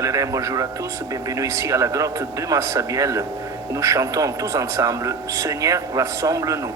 pèlerins, bonjour à tous, bienvenue ici à la grotte de Massabielle. Nous chantons tous ensemble, Seigneur, rassemble-nous.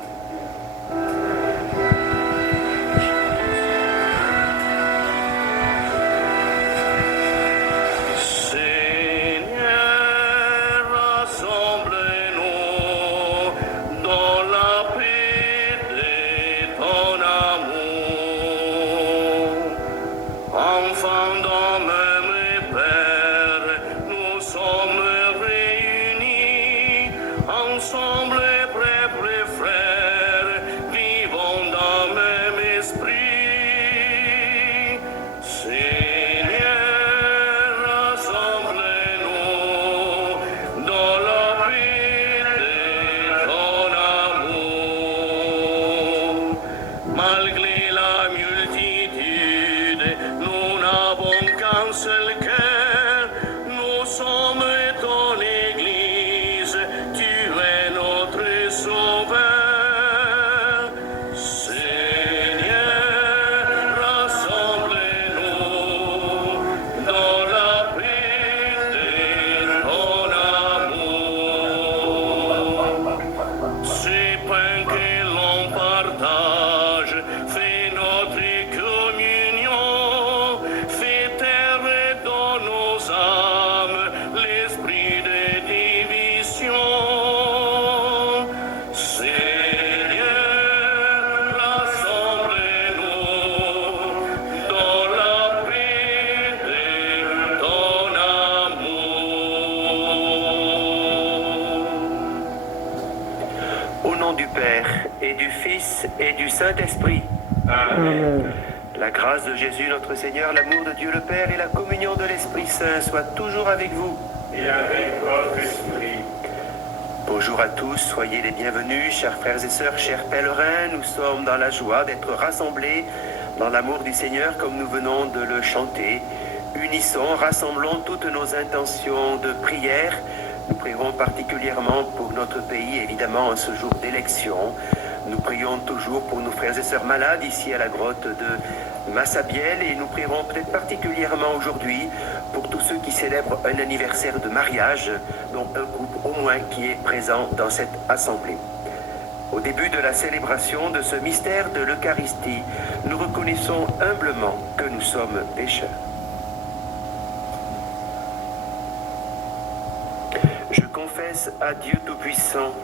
Et du Saint-Esprit. Amen. La grâce de Jésus notre Seigneur, l'amour de Dieu le Père et la communion de l'Esprit Saint soient toujours avec vous. Et avec votre esprit. Bonjour à tous, soyez les bienvenus, chers frères et sœurs, chers pèlerins. Nous sommes dans la joie d'être rassemblés dans l'amour du Seigneur comme nous venons de le chanter. Unissons, rassemblons toutes nos intentions de prière. Nous prierons particulièrement pour notre pays, évidemment, en ce jour d'élection. Nous prions toujours pour nos frères et sœurs malades ici à la grotte de Massabielle et nous prierons peut-être particulièrement aujourd'hui pour tous ceux qui célèbrent un anniversaire de mariage, dont un couple au moins qui est présent dans cette assemblée. Au début de la célébration de ce mystère de l'Eucharistie, nous reconnaissons humblement que nous sommes pécheurs. Je confesse à Dieu Tout-Puissant,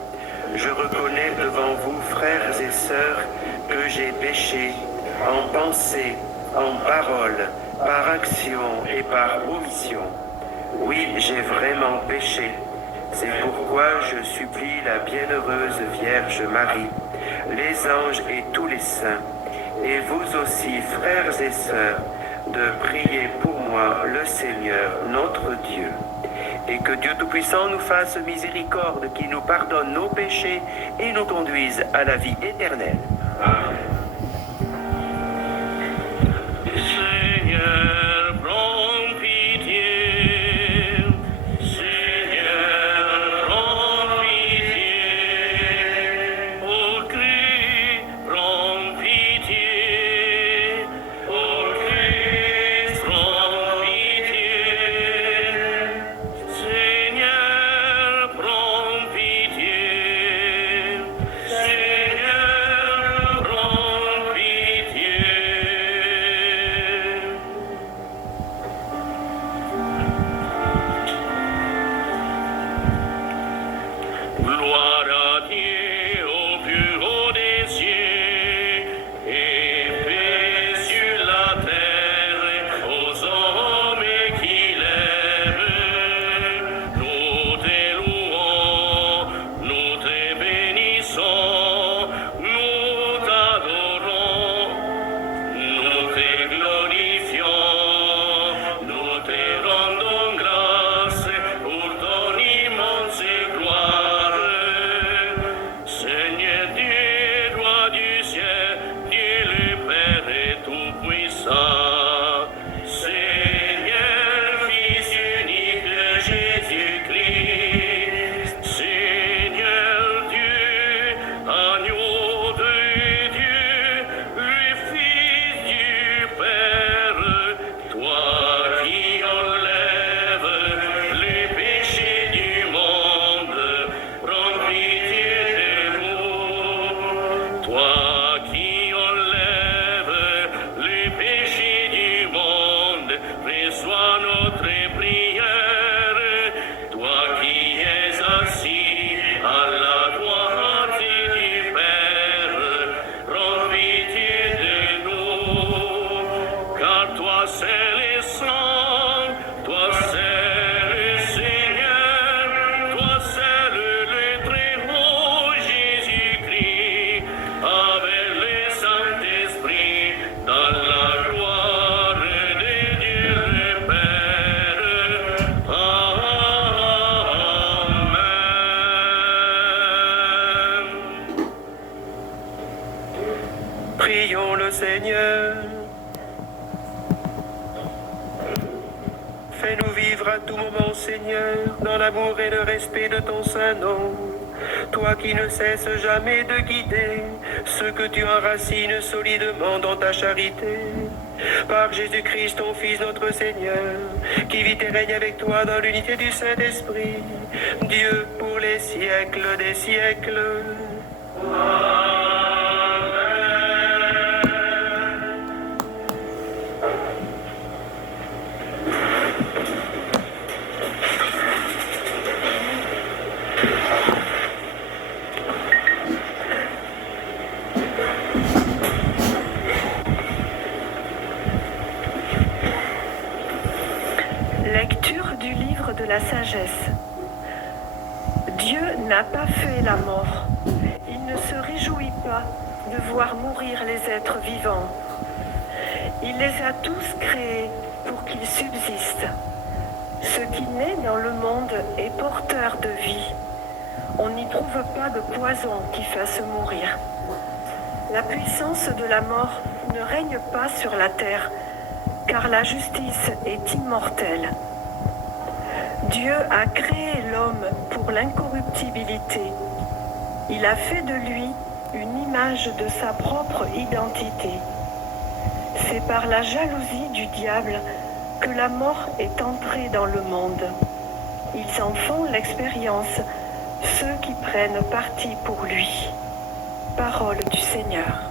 je reconnais devant vous, frères et sœurs, que j'ai péché en pensée, en parole, par action et par omission. Oui, j'ai vraiment péché. C'est pourquoi je supplie la bienheureuse Vierge Marie, les anges et tous les saints, et vous aussi, frères et sœurs, de prier pour moi le Seigneur, notre Dieu. Et que Dieu Tout-Puissant nous fasse miséricorde, qui nous pardonne nos péchés et nous conduise à la vie éternelle. Amen. Seigneur, prends pitié. Seigneur, prends pitié. Au Christ, prends pitié. Au Christ, prends pitié. Seigneur, prends pitié. Seigneur, prends pitié. Gloire à Dieu au plus haut des cieux et paix sur la terre aux hommes qui l'aiment. Nous te louons, nous te bénissons, nous t'adorons, nous te glorifions, nous te rendons grâce pour ton immense gloire. Prions le Seigneur. Fais-nous vivre à tout moment, Seigneur, dans l'amour et le respect de ton saint nom. Toi qui ne cesses jamais de guider ceux que tu enracines solidement dans ta charité. Par Jésus-Christ, ton Fils, notre Seigneur, qui vit et règne avec toi dans l'unité du Saint-Esprit, Dieu pour les siècles des siècles. Lecture du livre de la sagesse. Dieu n'a pas fait la mort. Il ne se réjouit pas de voir mourir les êtres vivants. Il les a tous créés pour qu'ils subsistent. Ce qui naît dans le monde est porteur de vie. On n'y trouve pas de poison qui fasse mourir. La puissance de la mort ne règne pas sur la terre, car la justice est immortelle. Dieu a créé l'homme pour l'incorruptibilité. Il a fait de lui une image de sa propre identité. C'est par la jalousie du diable que la mort est entrée dans le monde. Ils en font l'expérience, ceux qui prennent parti pour lui. Parole du Seigneur.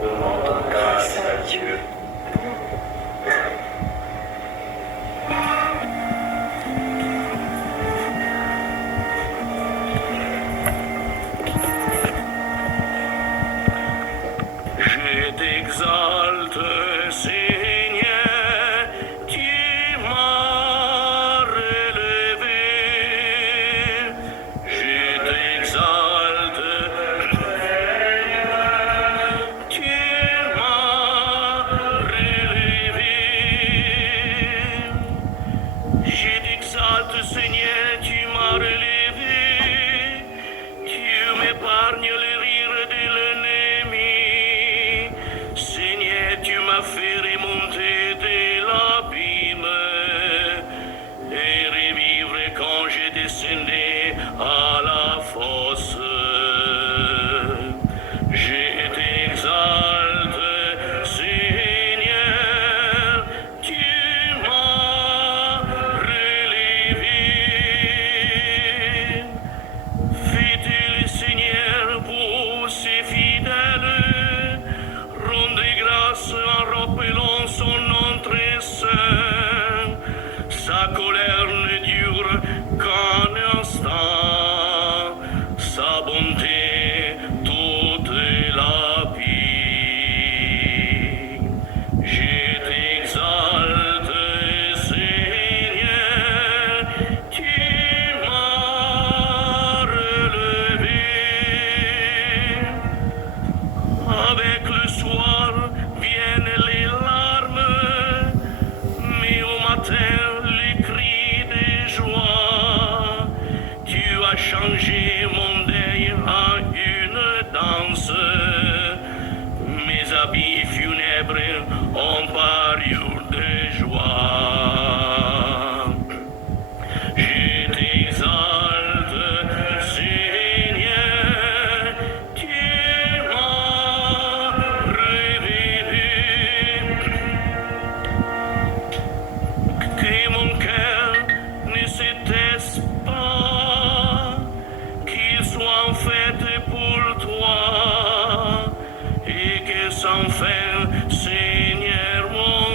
Rendons grâce à Dieu. Je t'exalte, Seigneur, tu m'as relevé. Je t'exalte, Seigneur, tu m'as relevé. Je t'exalte, Seigneur, tu m'as relevé. Tu m'épargnes le rire de l'ennemi. Seigneur, tu m'as fait remonter de l'abîme et revivre quand je descendais à la fosse. Je t'exalte, Seigneur, tu m'as relevé. Fidèle Seigneur pour ses fidèles, rendez grâce en rappelant son nom très saint. Sa colère ne dure qu'un instant, sa bonté toute la vie. Je t'exalte, Seigneur, tu m'as relevé. Avec le soir viennent les larmes, mais au matin les cris de joie. Tu as changé mon deuil en une danse. Mes habits funèbres ont paru de joie. Je t'exalte, Seigneur, tu m'as réveillé. Que mon cœur ne se taise pas, qu'il soit en fait pour toi, et que sans fin, Seigneur mon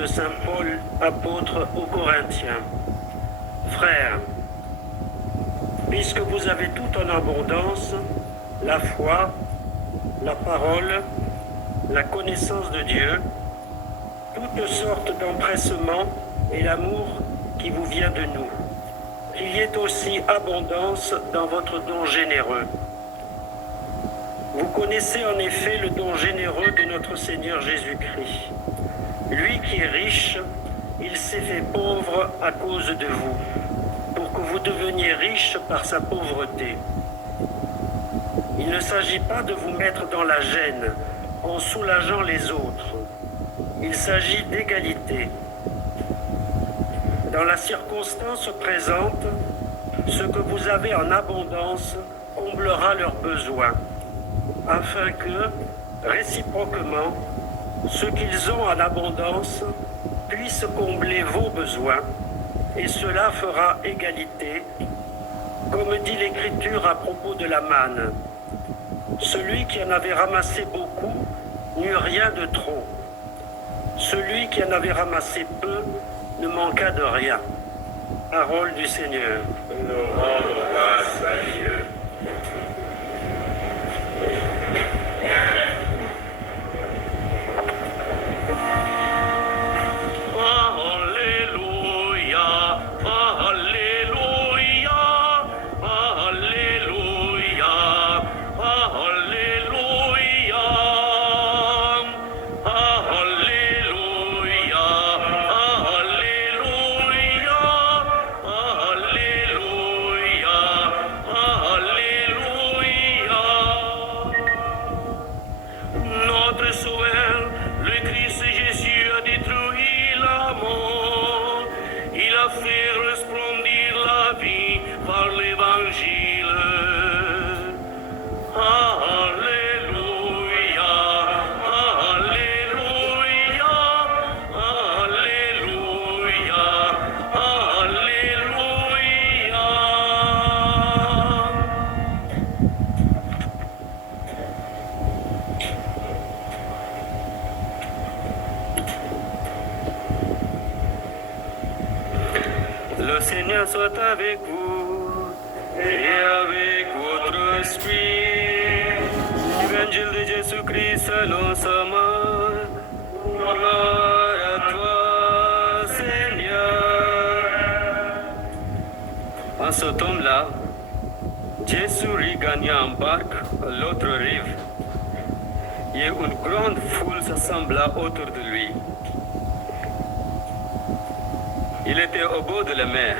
de saint Paul, apôtre aux Corinthiens. Frères, puisque vous avez tout en abondance, la foi, la parole, la connaissance de Dieu, toutes sortes d'empressement et l'amour qui vous vient de nous, qu'il y ait aussi abondance dans votre don généreux. Vous connaissez en effet le don généreux de notre Seigneur Jésus-Christ. Lui qui est riche, il s'est fait pauvre à cause de vous, pour que vous deveniez riches par sa pauvreté. Il ne s'agit pas de vous mettre dans la gêne en soulageant les autres. Il s'agit d'égalité. Dans la circonstance présente, ce que vous avez en abondance comblera leurs besoins, afin que, réciproquement, ce qu'ils ont en abondance puissent combler vos besoins, et cela fera égalité, comme dit l'Écriture à propos de la manne. Celui qui en avait ramassé beaucoup n'eut rien de trop. Celui qui en avait ramassé peu ne manqua de rien. Parole du Seigneur. Nous rendons grâce à Dieu. Alléluia, Alléluia, Alléluia, Alléluia, Alléluia, Alléluia, Alléluia, Alléluia. Notre Sauveur, le Christ Jésus a détruit la mort. Il a fait resplendir la vie par l'Évangile. Alléluia, Alléluia, Alléluia, Alléluia. Le Seigneur soit avec vous et avec votre esprit. Évangile de Jésus-Christ selon sa mort. Gloire à toi, Seigneur. En ce temps-là, Jésus regagna en barque à l'autre rive, et une grande foule s'assembla autour de lui. Il était au bord de la mer.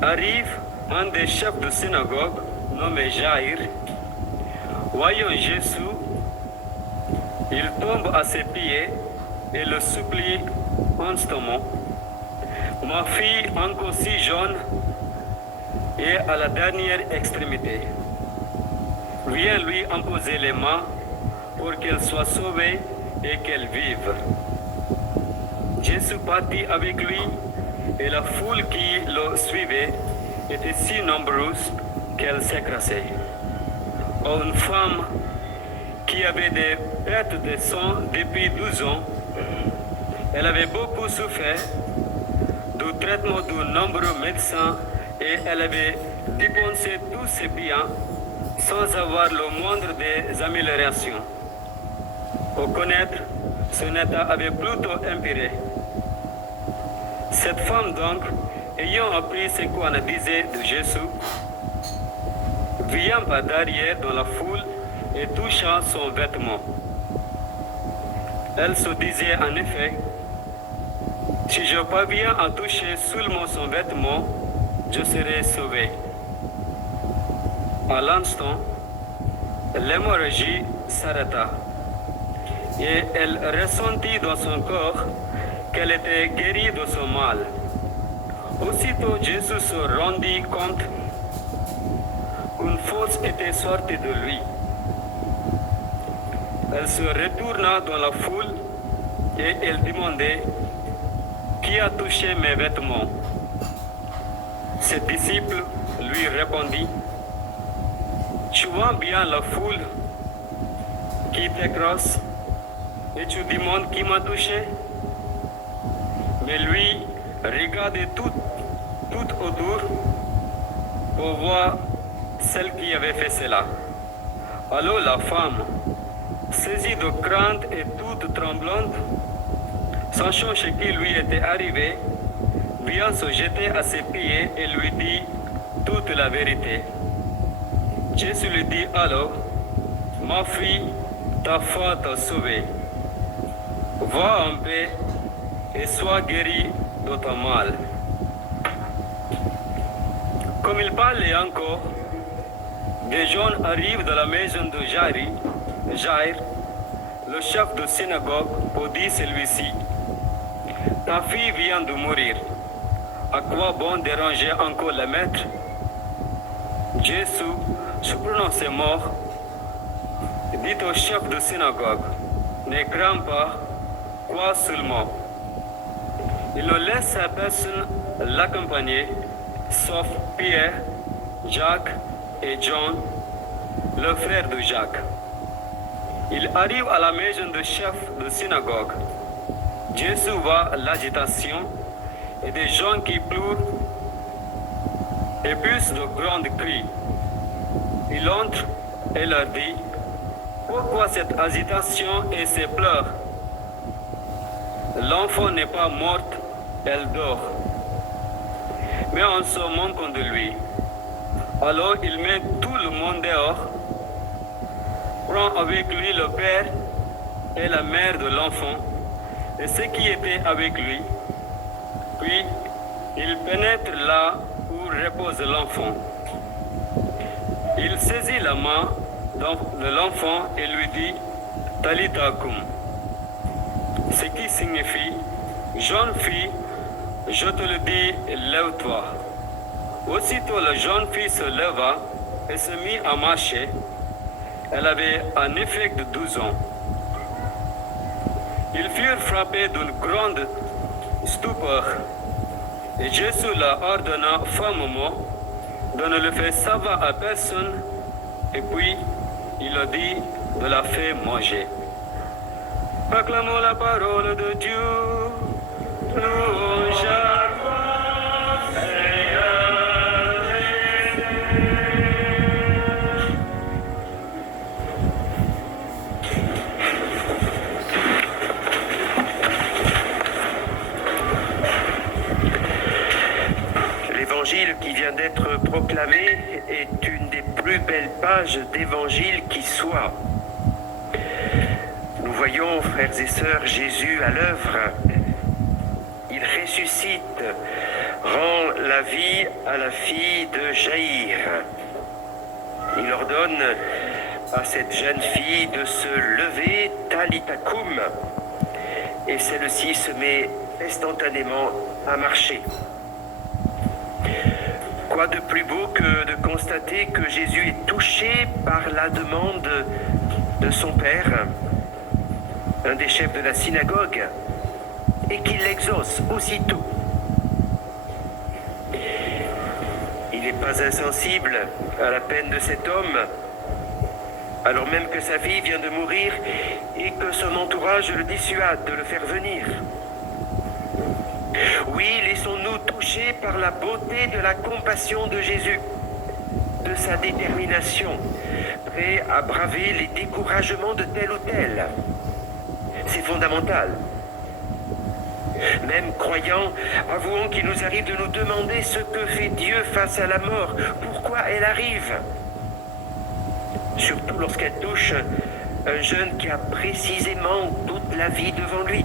Arrive un des chefs de synagogue, nommé Jaïr. Voyant Jésus, il tombe à ses pieds et le supplie instamment. Ma fille, encore si jeune, est à la dernière extrémité. Viens lui imposer les mains pour qu'elle soit sauvée et qu'elle vive. Jésus partit avec lui et la foule qui le suivait était si nombreuse qu'elle s'écrasait. Une femme qui avait des pertes de sang depuis 12 ans, elle avait beaucoup souffert du traitement de nombreux médecins et elle avait dépensé tous ses biens sans avoir le moindre des améliorations. Pour connaître, son état avait plutôt empiré. Cette femme donc, ayant appris ce qu'on disait de Jésus, vient par derrière dans la foule et toucha son vêtement. Elle se disait en effet, si je parviens à toucher seulement son vêtement, je serai sauvée. À l'instant, l'hémorragie s'arrêta et elle ressentit dans son corps qu'elle était guérie de son mal. Aussitôt Jésus se rendit compte qu'une force était sortie de lui. Elle se retourna dans la foule et elle demandait « Qui a touché mes vêtements ?» Ses disciples lui répondit « Tu vois bien la foule qui t'écrase et tu demandes qui m'a touché ?» Mais lui regardait tout autour pour voir celle qui avait fait cela. Alors la femme, saisie de crainte et toute tremblante, sachant ce qui lui était arrivé, vient se jeter à ses pieds et lui dit toute la vérité. Jésus lui dit alors, ma fille, ta foi t'a sauvée. Va en paix et sois guérie de ton mal. Comme il parlait encore, des jeunes arrivent de la maison de Jair, le chef de synagogue, pour dire celui-ci, ta fille vient de mourir. À quoi bon déranger encore le maître? Jésus, surprenant ses morts, dit au chef de synagogue, ne crains pas, quoi seulement. Il ne laisse à personne l'accompagner, sauf Pierre, Jacques et John, le frère de Jacques. Il arrive à la maison du chef de synagogue. Jésus voit l'agitation et des gens qui pleurent et poussent de grands cris. Il entre et leur dit, pourquoi cette agitation et ces pleurs? L'enfant n'est pas morte, elle dort. Mais on se moque de lui. Alors il met tout le monde dehors, prend avec lui le père et la mère de l'enfant et ceux qui étaient avec lui. Puis il pénètre là où repose l'enfant. Il saisit la main de l'enfant et lui dit Talitha koum, ce qui signifie jeune fille, je te le dis, lève-toi. Aussitôt la jeune fille se leva et se mit à marcher. Elle avait un effet de 12 ans. Ils furent frappés d'une grande stupeur et Jésus leur ordonna fermement de ne le faire savoir à personne et puis il a dit de la faire manger. Acclamons la parole de Dieu. Louange à toi, Seigneur Jésus. L'évangile qui vient d'être proclamé est une des plus belles pages d'évangile qui soit. Nous voyons, frères et sœurs, Jésus à l'œuvre. Il ressuscite, rend la vie à la fille de Jaïr. Il ordonne à cette jeune fille de se lever, Talitha koum, et celle-ci se met instantanément à marcher. Quoi de plus beau que de constater que Jésus est touché par la demande de son père, un des chefs de la synagogue, et qu'il l'exauce aussitôt. Il n'est pas insensible à la peine de cet homme, alors même que sa fille vient de mourir et que son entourage le dissuade de le faire venir. Oui, laissons-nous toucher par la beauté de la compassion de Jésus, de sa détermination, prêt à braver les découragements de tel ou tel. C'est fondamental. Même croyants, avouons qu'il nous arrive de nous demander ce que fait Dieu face à la mort, pourquoi elle arrive. Surtout lorsqu'elle touche un jeune qui a précisément toute la vie devant lui.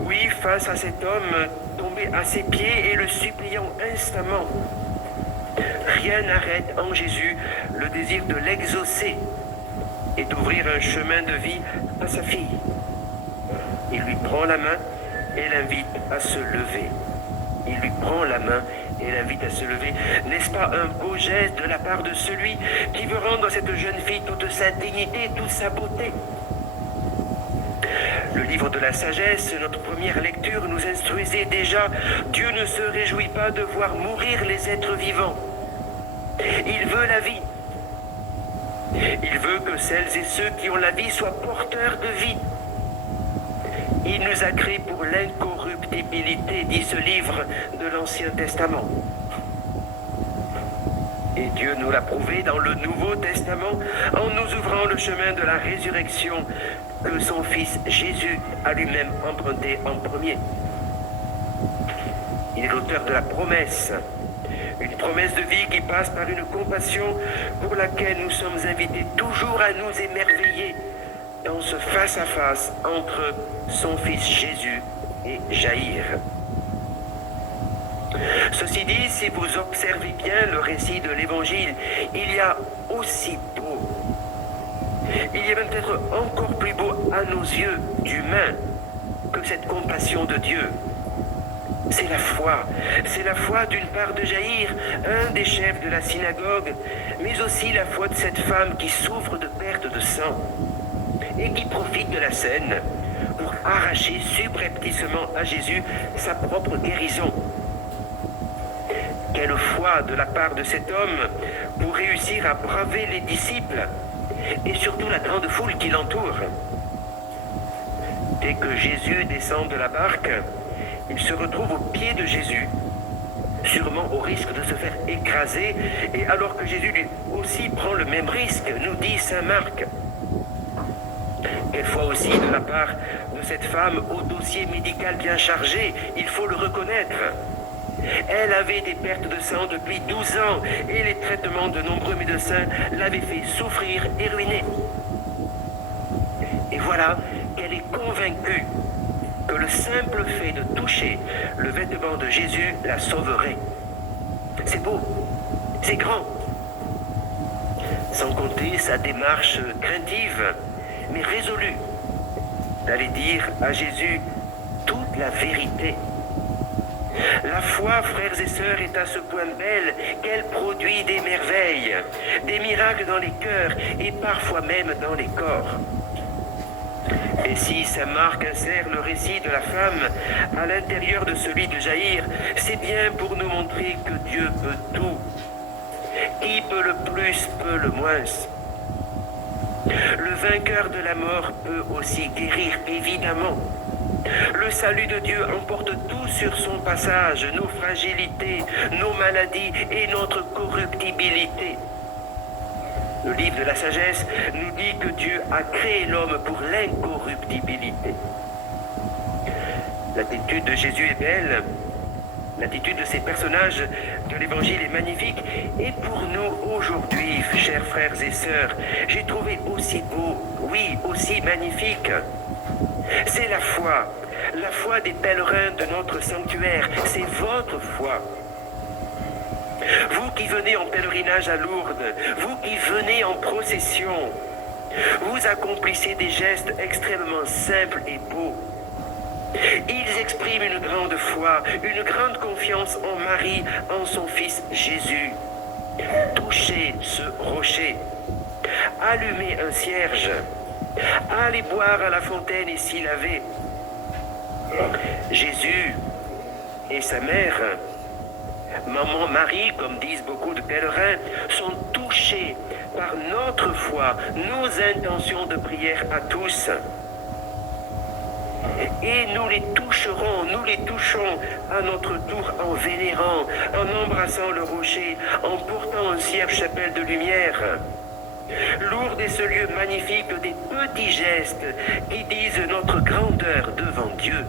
Oui, face à cet homme tombé à ses pieds et le suppliant instamment, rien n'arrête en Jésus le désir de l'exaucer et d'ouvrir un chemin de vie à sa fille. Il lui prend la main et l'invite à se lever. Il lui prend la main et l'invite à se lever. N'est-ce pas un beau geste de la part de celui qui veut rendre à cette jeune fille toute sa dignité, toute sa beauté? Le livre de la sagesse, notre première lecture, nous instruisait déjà « Dieu ne se réjouit pas de voir mourir les êtres vivants. Il veut la vie. Il veut que celles et ceux qui ont la vie soient porteurs de vie. Il nous a créés pour l'incorruptibilité, dit ce livre de l'Ancien Testament. Et Dieu nous l'a prouvé dans le Nouveau Testament en nous ouvrant le chemin de la résurrection que son Fils Jésus a lui-même emprunté en premier. Il est l'auteur de la promesse, une promesse de vie qui passe par une compassion pour laquelle nous sommes invités toujours à nous émerveiller dans ce face-à-face entre son Fils Jésus et Jaïr. Ceci dit, si vous observez bien le récit de l'Évangile, il y a aussi beau, il y a même peut-être encore plus beau à nos yeux d'humains que cette compassion de Dieu. C'est la foi d'une part de Jaïr, un des chefs de la synagogue, mais aussi la foi de cette femme qui souffre de perte de sang et qui profite de la scène pour arracher subrepticement à Jésus sa propre guérison. Quelle foi de la part de cet homme pour réussir à braver les disciples et surtout la grande foule qui l'entoure. Dès que Jésus descend de la barque, il se retrouve au pied de Jésus, sûrement au risque de se faire écraser, et alors que Jésus lui aussi prend le même risque, nous dit saint Marc. Quelle fois aussi de la part de cette femme au dossier médical bien chargé, il faut le reconnaître. Elle avait des pertes de sang depuis 12 ans et les traitements de nombreux médecins l'avaient fait souffrir et ruiner. Et voilà qu'elle est convaincue que le simple fait de toucher le vêtement de Jésus la sauverait. C'est beau, c'est grand. Sans compter sa démarche craintive, mais résolue, d'aller dire à Jésus toute la vérité. La foi, frères et sœurs, est à ce point belle qu'elle produit des merveilles, des miracles dans les cœurs et parfois même dans les corps. Et si saint Marc insère le récit de la femme à l'intérieur de celui de Jaïr, c'est bien pour nous montrer que Dieu peut tout. Qui peut le plus, peut le moins. Le vainqueur de la mort peut aussi guérir, évidemment. Le salut de Dieu emporte tout sur son passage, nos fragilités, nos maladies et notre corruptibilité. Le livre de la sagesse nous dit que Dieu a créé l'homme pour l'incorruptibilité. L'attitude de Jésus est belle, l'attitude de ces personnages de l'Évangile est magnifique. Et pour nous aujourd'hui, chers frères et sœurs, j'ai trouvé aussi beau, oui, aussi magnifique. C'est la foi des pèlerins de notre sanctuaire, c'est votre foi. Vous qui venez en pèlerinage à Lourdes, vous qui venez en procession, vous accomplissez des gestes extrêmement simples et beaux. Ils expriment une grande foi, une grande confiance en Marie, en son Fils Jésus. Touchez ce rocher, allumez un cierge, allez boire à la fontaine et s'y laver. Jésus et sa mère, maman Marie, comme disent beaucoup de pèlerins, sont touchés par notre foi, nos intentions de prière à tous. Et nous les toucherons, nous les touchons à notre tour en vénérant, en embrassant le rocher, en portant un cierge chapelle de lumière. Lourdes est ce lieu magnifique des petits gestes qui disent notre grandeur devant Dieu,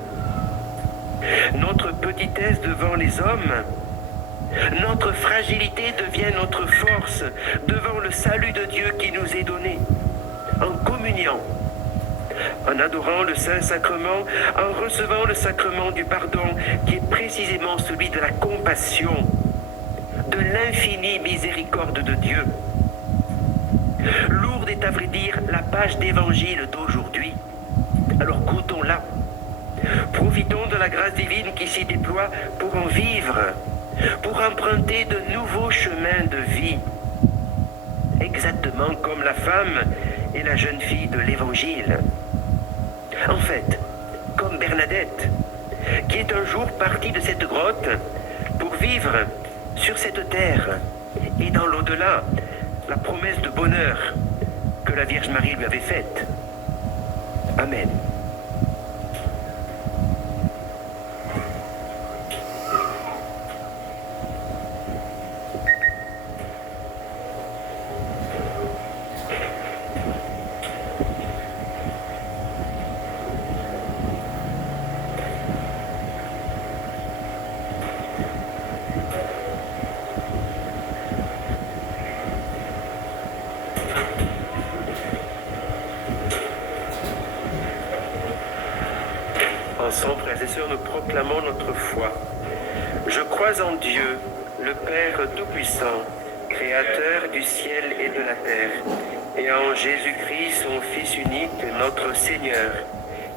notre petitesse devant les hommes. Notre fragilité devient notre force devant le salut de Dieu qui nous est donné. En communiant, en adorant le Saint-Sacrement, en recevant le sacrement du pardon qui est précisément celui de la compassion, de l'infinie miséricorde de Dieu. Lourdes est à vrai dire la page d'évangile d'aujourd'hui. Alors goûtons-la. Profitons de la grâce divine qui s'y déploie pour en vivre, pour emprunter de nouveaux chemins de vie. Exactement comme la femme et la jeune fille de l'Évangile. En fait, comme Bernadette, qui est un jour partie de cette grotte pour vivre sur cette terre et dans l'au-delà la promesse de bonheur que la Vierge Marie lui avait faite. Amen. Ensemble, frères et sœurs, nous proclamons notre foi. Je crois en Dieu, le Père Tout-Puissant, Créateur du ciel et de la terre, et en Jésus-Christ, son Fils unique, notre Seigneur,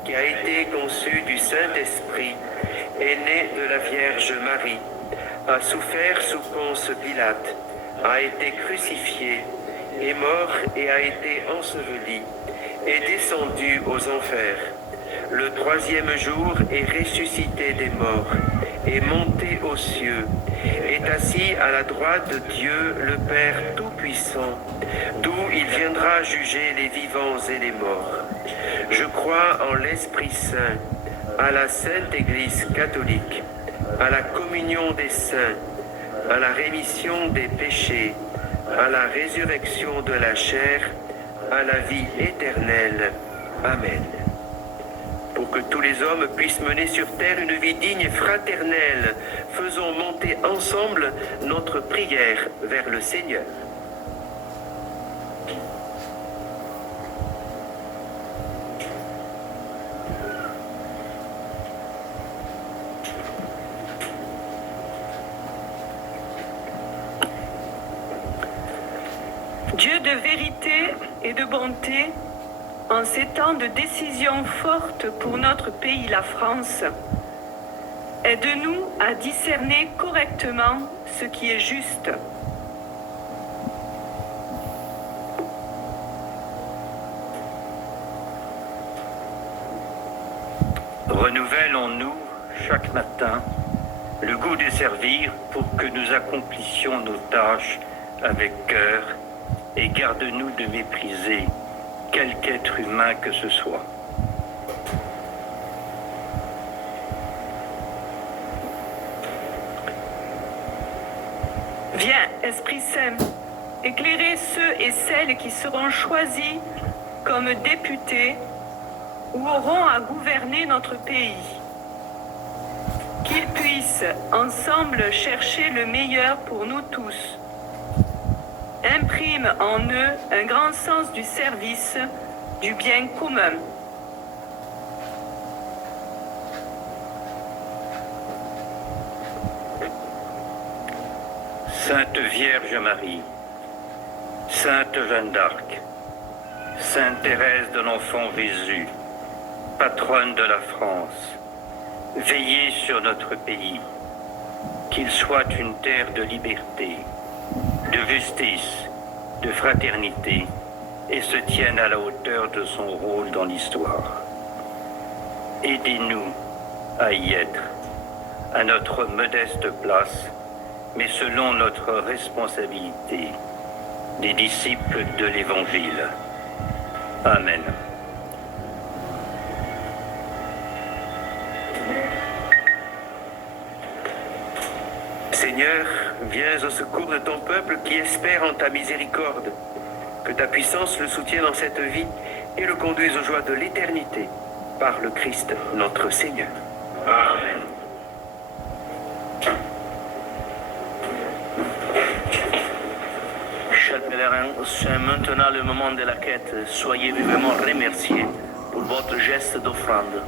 qui a été conçu du Saint-Esprit, est né de la Vierge Marie, a souffert sous Ponce Pilate, a été crucifié, est mort et a été enseveli, est descendu aux enfers. Le troisième jour est ressuscité des morts, est monté aux cieux, est assis à la droite de Dieu le Père Tout-Puissant, d'où il viendra juger les vivants et les morts. Je crois en l'Esprit Saint, à la Sainte Église catholique, à la communion des saints, à la rémission des péchés, à la résurrection de la chair, à la vie éternelle. Amen. Pour que tous les hommes puissent mener sur terre une vie digne et fraternelle, faisons monter ensemble notre prière vers le Seigneur. Dieu de vérité et de bonté, en ces temps de décisions fortes pour notre pays, la France, aide-nous à discerner correctement ce qui est juste. Renouvelle en nous, chaque matin, le goût de servir pour que nous accomplissions nos tâches avec cœur et garde-nous de mépriser quelque être humain que ce soit. Viens, Esprit Saint, éclairer ceux et celles qui seront choisis comme députés ou auront à gouverner notre pays. Qu'ils puissent ensemble chercher le meilleur pour nous tous. Imprime en eux un grand sens du service, du bien commun. Sainte Vierge Marie, Sainte Jeanne d'Arc, Sainte Thérèse de l'Enfant Jésus, patronne de la France, veillez sur notre pays, qu'il soit une terre de liberté, de justice, de fraternité, et se tienne à la hauteur de son rôle dans l'histoire. Aidez-nous à y être, à notre modeste place, mais selon notre responsabilité, des disciples de l'Évangile. Amen. Seigneur, viens au secours de ton peuple qui espère en ta miséricorde. Que ta puissance le soutienne en cette vie et le conduise aux joies de l'éternité. Par le Christ, notre Seigneur. Amen. Chers pèlerins, c'est maintenant le moment de la quête. Soyez vivement remerciés pour votre geste d'offrande.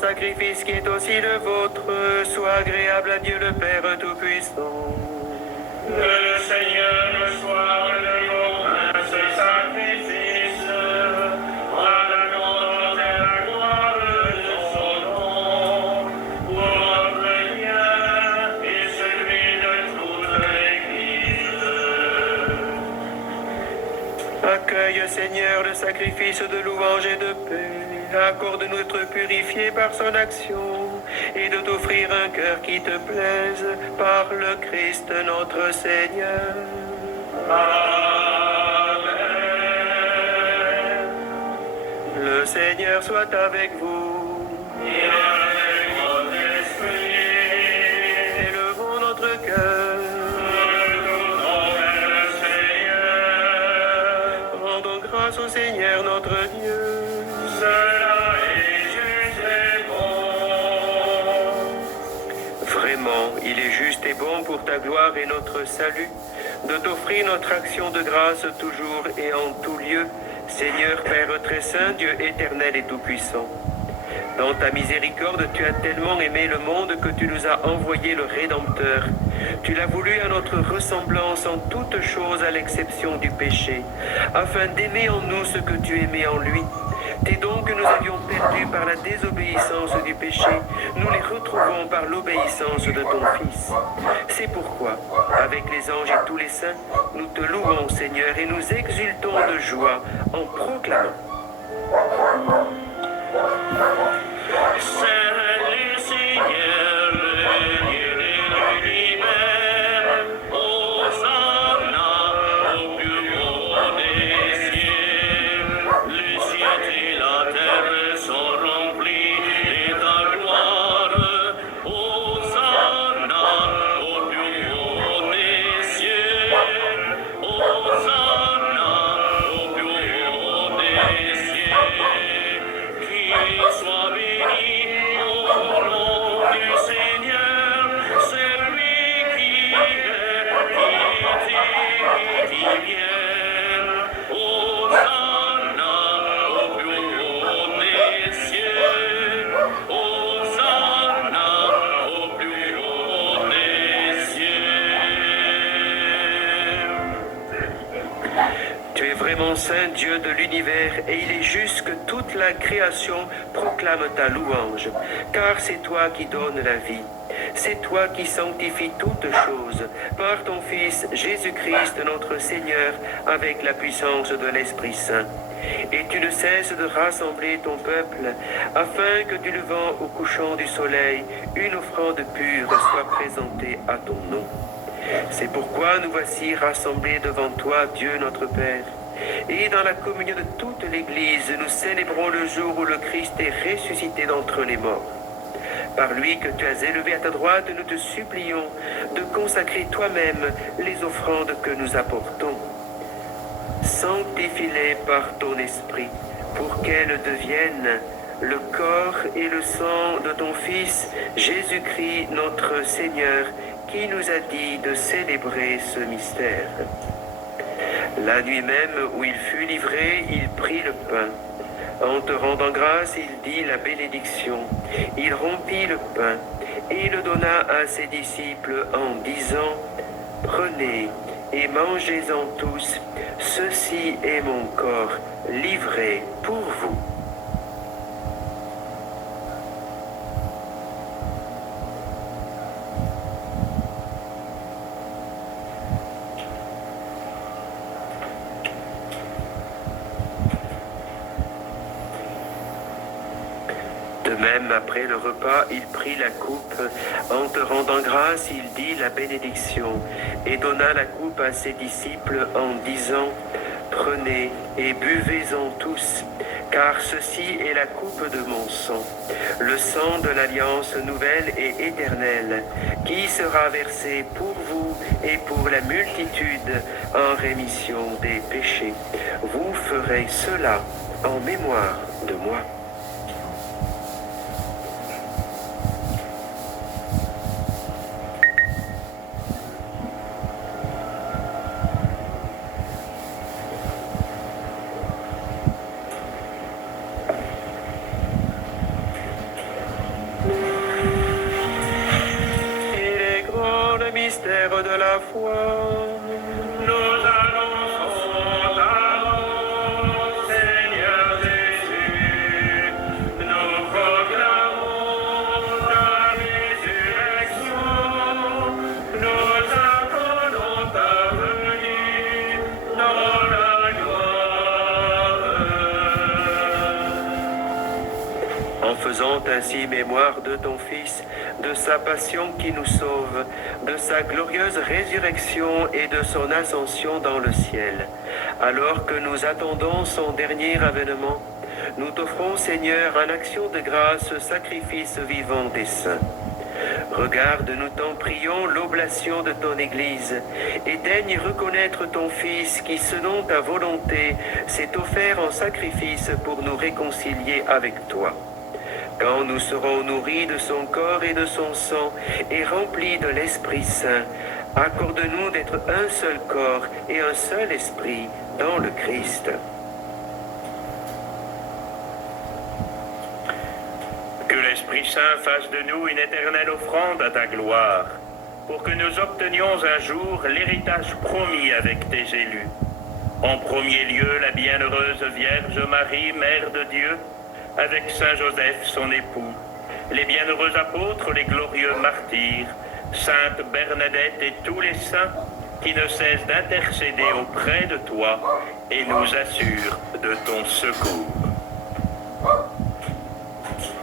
sacrifice qui est aussi le vôtre soit agréable à Dieu le Père Tout-Puissant. Que le Seigneur reçoive de vos mains ce sacrifice, à l'honneur et la gloire de son nom, pour notre bien et celui de toute l'Église. Accueille, Seigneur, le sacrifice de louange et de paix. Accorde-nous d'être purifiés par son action et de t'offrir un cœur qui te plaise par le Christ notre Seigneur. Amen. Le Seigneur soit avec vous. Et avec votre esprit, Élevons notre cœur. retournons vers le Seigneur. Rendons grâce au Seigneur notre Dieu. Cela est juste et bon. Vraiment, il est juste et bon pour ta gloire et notre salut de t'offrir notre action de grâce toujours et en tout lieu, Seigneur Père très saint, Dieu éternel et tout-puissant. Dans ta miséricorde, tu as tellement aimé le monde que tu nous as envoyé le Rédempteur. Tu l'as voulu à notre ressemblance en toutes choses à l'exception du péché, afin d'aimer en nous ce que tu aimais en lui. Tes dons que nous avions perdus par la désobéissance du péché, nous les retrouvons par l'obéissance de ton Fils. C'est pourquoi, avec les anges et tous les saints, nous te louons, Seigneur, et nous exultons de joie en proclamant. C'est le Seigneur, le Dieu de l'univers, Hosanna au plus haut des cieux. Les cieux et la terre sont remplis de ta gloire, Hosanna au plus haut des cieux, Hosanna au plus haut des cieux. Qu'il soit béni au nom du Seigneur, celui qui est, qui vient. Hosanna au plus haut des cieux, Hosanna au plus haut des cieux. Tu es vraiment saint, Dieu de l'univers, et il est juste que toute la création proclame ta louange, car c'est toi qui donnes la vie. C'est toi qui sanctifies toutes choses par ton Fils Jésus-Christ notre Seigneur avec la puissance de l'Esprit Saint. Et tu ne cesses de rassembler ton peuple afin que du levant au couchant du soleil, une offrande pure soit présentée à ton nom. C'est pourquoi nous voici rassemblés devant toi, Dieu notre Père. Et dans la communion de toute l'Église, nous célébrons le jour où le Christ est ressuscité d'entre les morts. Par lui que tu as élevé à ta droite, nous te supplions de consacrer toi-même les offrandes que nous apportons. Sanctifie-les par ton esprit, pour qu'elles deviennent le corps et le sang de ton Fils, Jésus-Christ notre Seigneur, qui nous a dit de célébrer ce mystère. La nuit même où il fut livré, il prit le pain. En te rendant grâce, il dit la bénédiction. Il rompit le pain et le donna à ses disciples en disant « Prenez et mangez-en tous, ceci est mon corps livré pour vous. » De même, après le repas, il prit la coupe. En te rendant grâce, il dit la bénédiction et donna la coupe à ses disciples en disant « Prenez et buvez-en tous, car ceci est la coupe de mon sang, le sang de l'alliance nouvelle et éternelle, qui sera versé pour vous et pour la multitude en rémission des péchés. Vous ferez cela en mémoire de moi. » faisant ainsi mémoire de ton Fils, de sa passion qui nous sauve, de sa glorieuse résurrection et de son ascension dans le ciel. Alors que nous attendons son dernier avènement, nous t'offrons, Seigneur, en action de grâce, ce sacrifice vivant des saints. Regarde, nous t'en prions, l'oblation de ton Église, et daigne reconnaître ton Fils qui, selon ta volonté, s'est offert en sacrifice pour nous réconcilier avec toi. Quand nous serons nourris de son corps et de son sang, et remplis de l'Esprit Saint, accorde-nous d'être un seul corps et un seul esprit dans le Christ. Que l'Esprit Saint fasse de nous une éternelle offrande à ta gloire, pour que nous obtenions un jour l'héritage promis avec tes élus. En premier lieu, la bienheureuse Vierge Marie, Mère de Dieu, avec Saint Joseph, son époux, les bienheureux apôtres, les glorieux martyrs, Sainte Bernadette et tous les saints qui ne cessent d'intercéder auprès de toi et nous assurent de ton secours.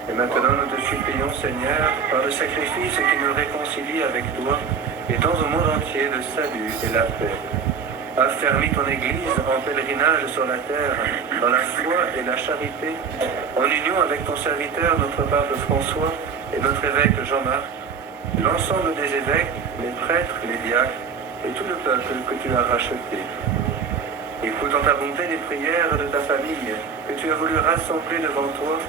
Et maintenant nous te supplions, Seigneur, par le sacrifice qui nous réconcilie avec toi, étends au monde entier le salut et la paix. Affermis ton Église en pèlerinage sur la terre, dans la foi et la charité, en union avec ton serviteur, notre pape François, et notre évêque Jean-Marc, l'ensemble des évêques, les prêtres, les diacres, et tout le peuple que tu as racheté. Écoute en ta bonté les prières de ta famille, que tu as voulu rassembler devant toi,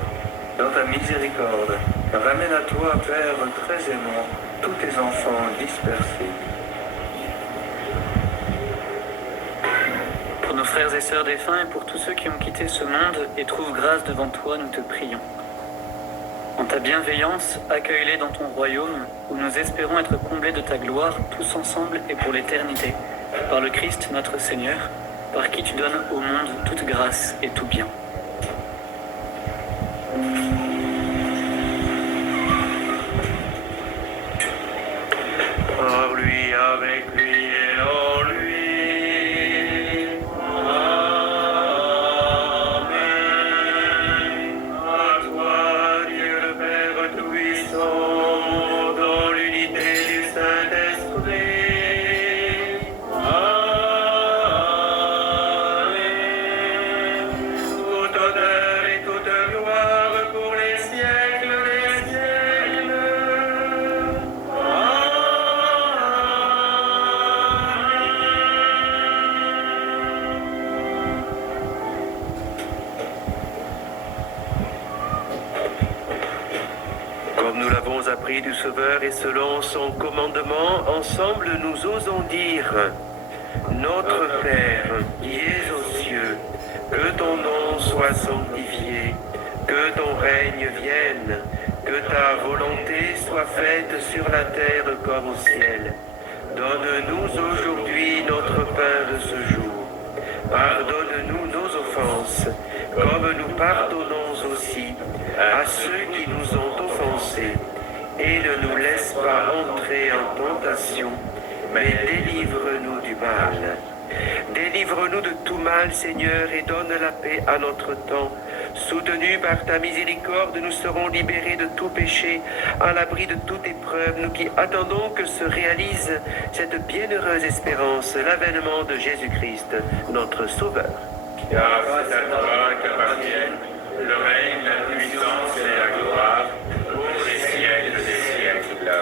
dans ta miséricorde. Ramène à toi, Père très aimant, tous tes enfants dispersés. Pour nos frères et sœurs défunts et pour tous ceux qui ont quitté ce monde et trouvent grâce devant toi, nous te prions. En ta bienveillance, accueille-les dans ton royaume, où nous espérons être comblés de ta gloire, tous ensemble et pour l'éternité, par le Christ notre Seigneur, par qui tu donnes au monde toute grâce et tout bien. Par lui, avec lui et en lui. Amen. À toi, Dieu le Père Tout-Puissant, dans l'unité du Saint-Esprit. Amen. Tout honneur et toute gloire pour les siècles des siècles. Comme nous l'avons appris du Sauveur et selon son commandement, ensemble nous osons dire: Notre Père qui es aux cieux, que ton nom soit sanctifié, que ton règne vienne, que ta volonté soit faite sur la terre comme au ciel. Donne-nous aujourd'hui notre pain de ce jour. Pardonne-nous nos offenses, comme nous pardonnons aussi à ceux qui nous ont offensés. Et ne nous laisse pas entrer en tentation, mais délivre-nous du mal. Délivre-nous de tout mal, Seigneur, et donne la paix à notre temps. Soutenus par ta miséricorde, nous serons libérés de tout péché, à l'abri de toute épreuve, nous qui attendons que se réalise cette bienheureuse espérance, l'avènement de Jésus-Christ, notre Sauveur. Car c'est à toi qu'appartiennent le règne, la puissance et la gloire pour les siècles des siècles.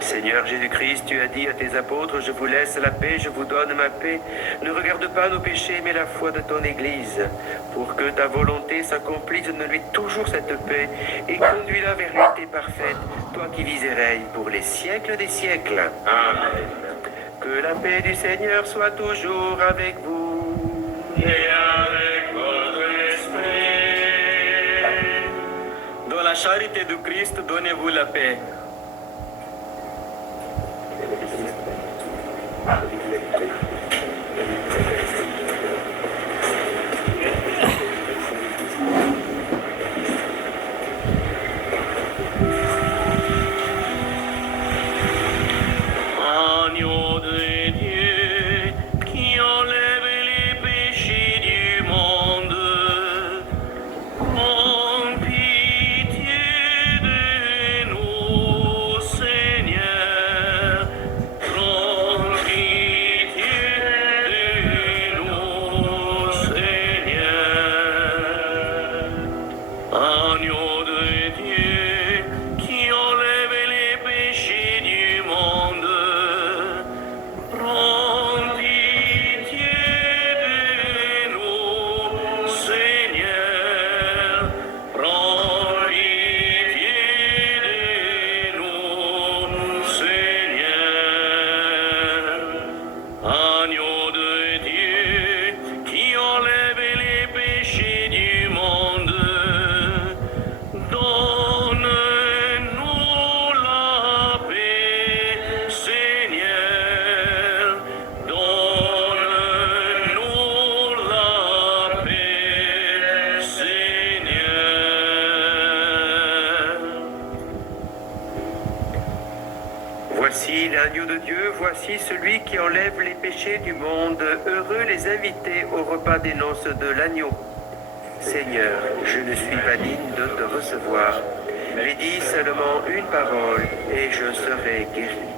Seigneur Jésus-Christ, tu as dit à tes apôtres: je vous laisse la paix, je vous donne ma paix. Ne regarde pas nos péchés, mais la foi de ton Église. Pour que ta volonté s'accomplisse, donne-lui toujours cette paix et conduis-la vers l'unité parfaite, toi qui vis et règnes pour les siècles des siècles. Amen. Que la paix du Seigneur soit toujours avec vous. Et avec votre esprit. Dans la charité du Christ, donnez-vous la paix. Agneau de Dieu qui enlève les péchés du monde, en pitié voici celui qui enlève les péchés du monde. Heureux les invités au repas des noces de l'agneau. Seigneur, je ne suis pas digne de te recevoir, mais dis seulement une parole et je serai guéri.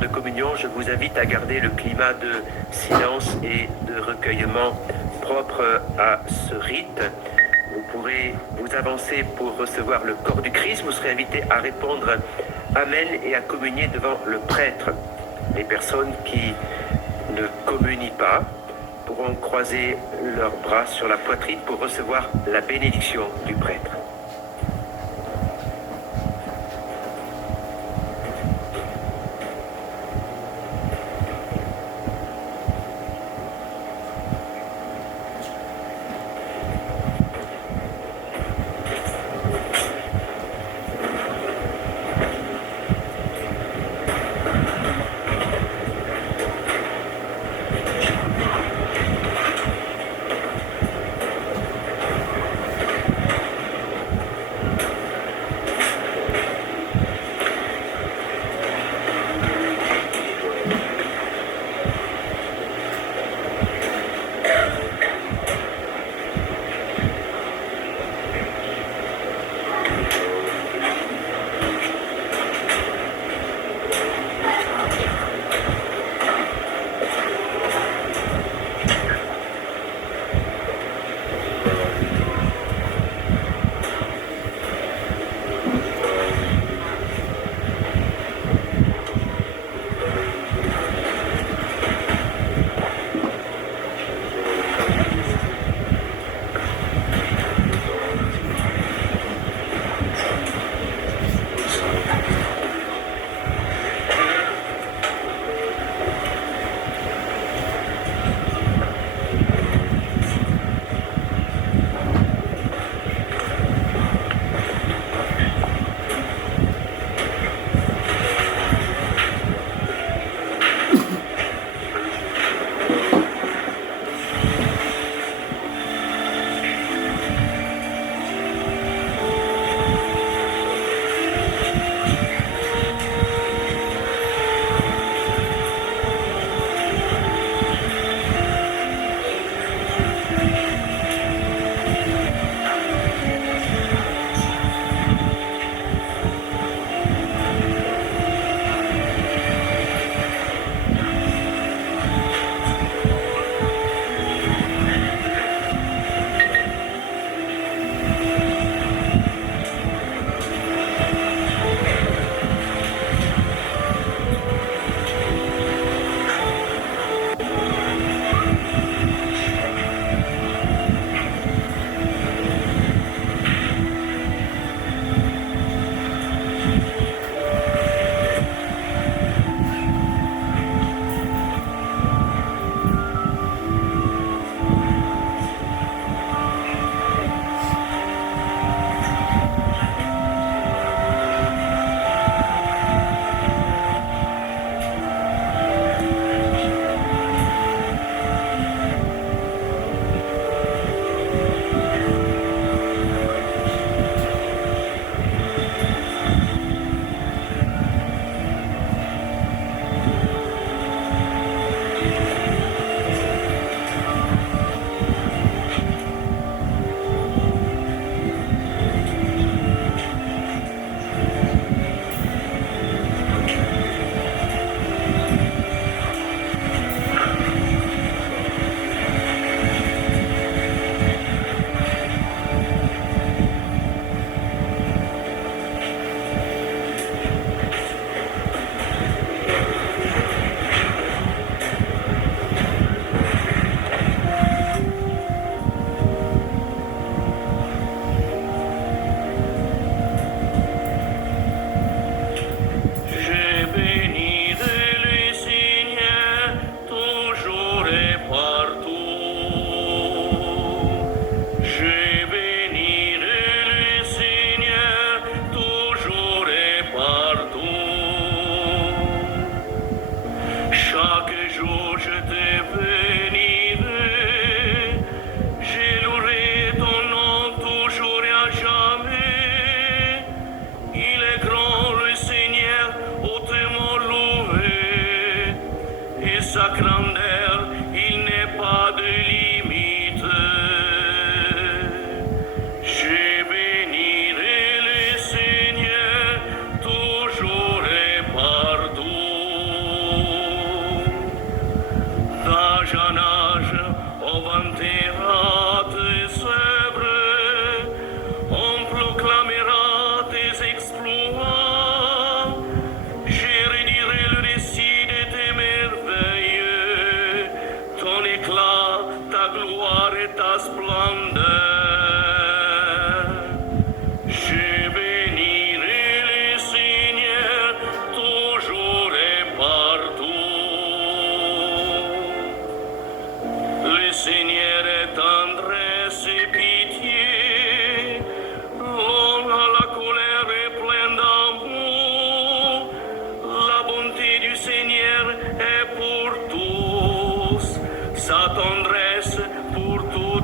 De communion, je vous invite à garder le climat de silence et de recueillement propre à ce rite. Vous pourrez vous avancer pour recevoir le corps du Christ. Vous serez invité à répondre Amen et à communier devant le prêtre. Les personnes qui ne communient pas pourront croiser leurs bras sur la poitrine pour recevoir la bénédiction du prêtre.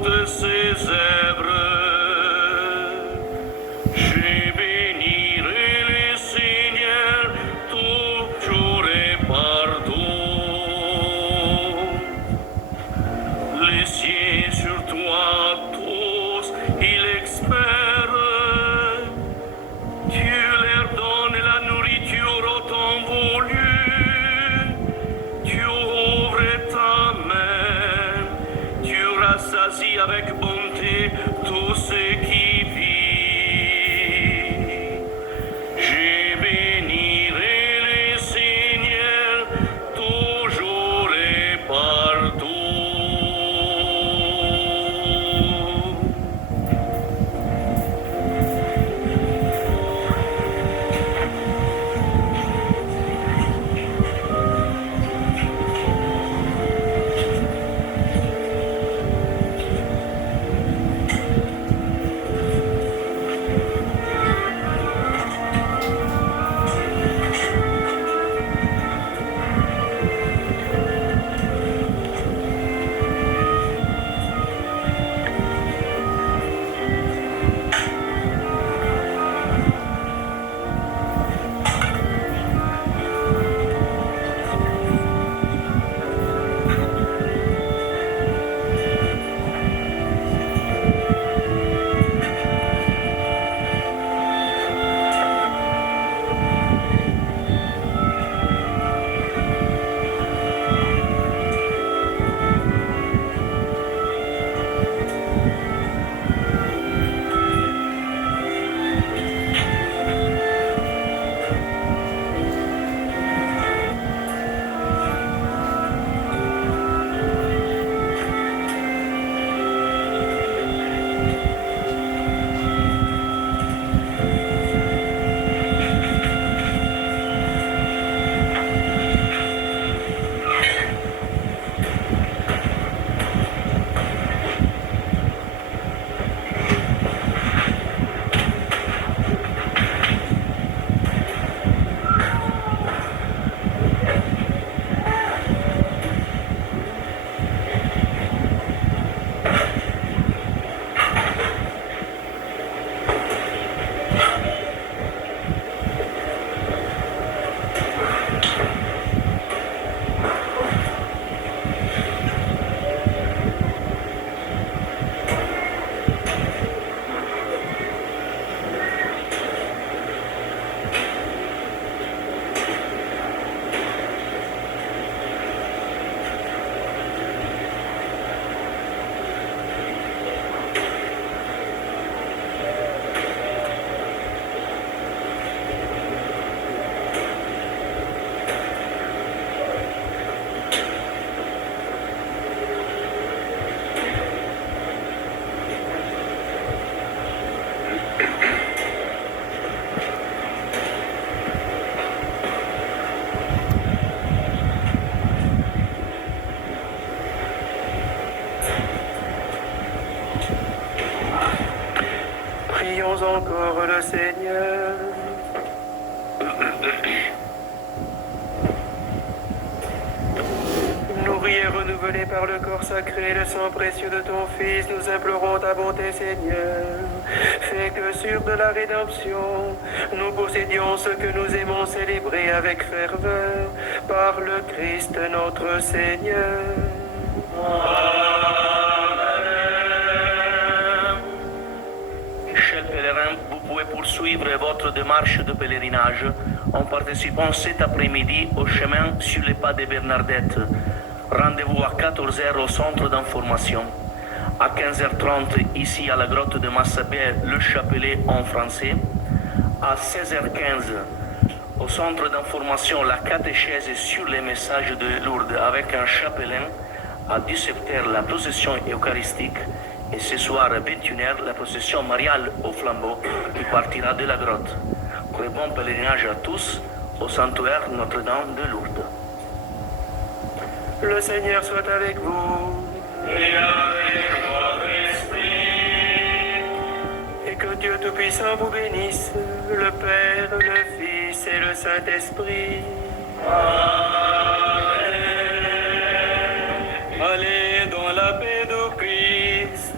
toutes ses œuvres. Je bénirai le Seigneur toujours et partout. Les cieux sur toi tous, il espère. Tu leur donnes la nourriture au temps voulu. Tu ouvres ta main. Tu rassasies avec bonté tout ce qui vit. Je bénirai le Seigneur toujours et partout. Prions encore le Seigneur. Nourris et renouvelés par le corps sacré et le sang précieux de ton Fils, nous implorons ta bonté, Seigneur. Fais que sur de la rédemption, nous possédions ce que nous aimons célébrer avec ferveur par le Christ notre Seigneur. Chers pèlerins, vous pouvez poursuivre votre démarche de pèlerinage en participant cet après-midi au chemin sur les pas de Bernadette. Rendez-vous à 14h au centre d'information. À 15h30 ici à la grotte de Massabielle, le chapelet en français. À 16h15 au centre d'information, la catéchèse sur les messages de Lourdes avec un chapelain. À 17h, la procession eucharistique. Et ce soir à 21h, la procession mariale au flambeau qui partira de la grotte. Très bon pèlerinage à tous au sanctuaire Notre-Dame de Lourdes. Le Seigneur soit avec vous. Et avec votre esprit. Et que Dieu Tout-Puissant vous bénisse, le Père, le Fils et le Saint-Esprit. Allez dans la paix de Christ.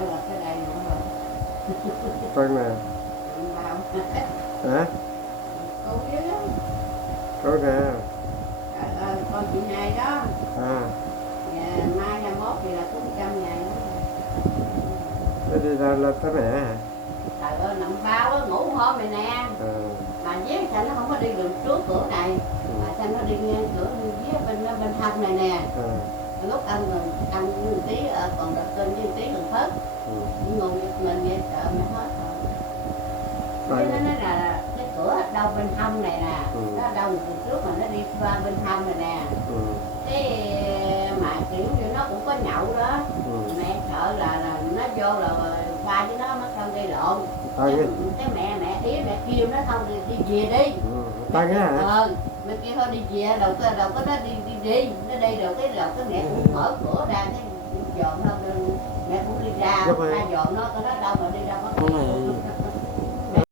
nữa là tới đây nữa rồi. Con nè. Bao. Hả? Cô với đó. Con nè. Trời ơi, con chị này đó. À. Mai 21 thì là cũng 100 ngày nữa. Thế đi ra lên tới mẹ hả? Trời ơi, nằm bao á, ngủ hôm này nè. Mà với sao nó không có đi đường trước cửa này. Mà sao nó đi ngang cửa với bên hông này nè. Lúc ăn một tí còn đập cơm với một tí gần hết. Ngồi giật mình vậy sợ mẹ hết rồi. Với nó nói là cái cửa đâu bên hông này nè. Nó đâu từ trước mà nó đi qua bên hông này nè. Cái mà kiểu như nó cũng có nhậu đó. Mẹ sợ là nó vô là ba với nó không gây lộn. Cái mẹ kêu nó không đi về đi. Ta nghe hả? Mẹ kêu thôi đi về, đâu có nó đi. Nó đi rồi cái mẹ cũng mở cửa ra cái dọn nó mẹ cũng đi ra dọn nó đâu mà đi ra mất.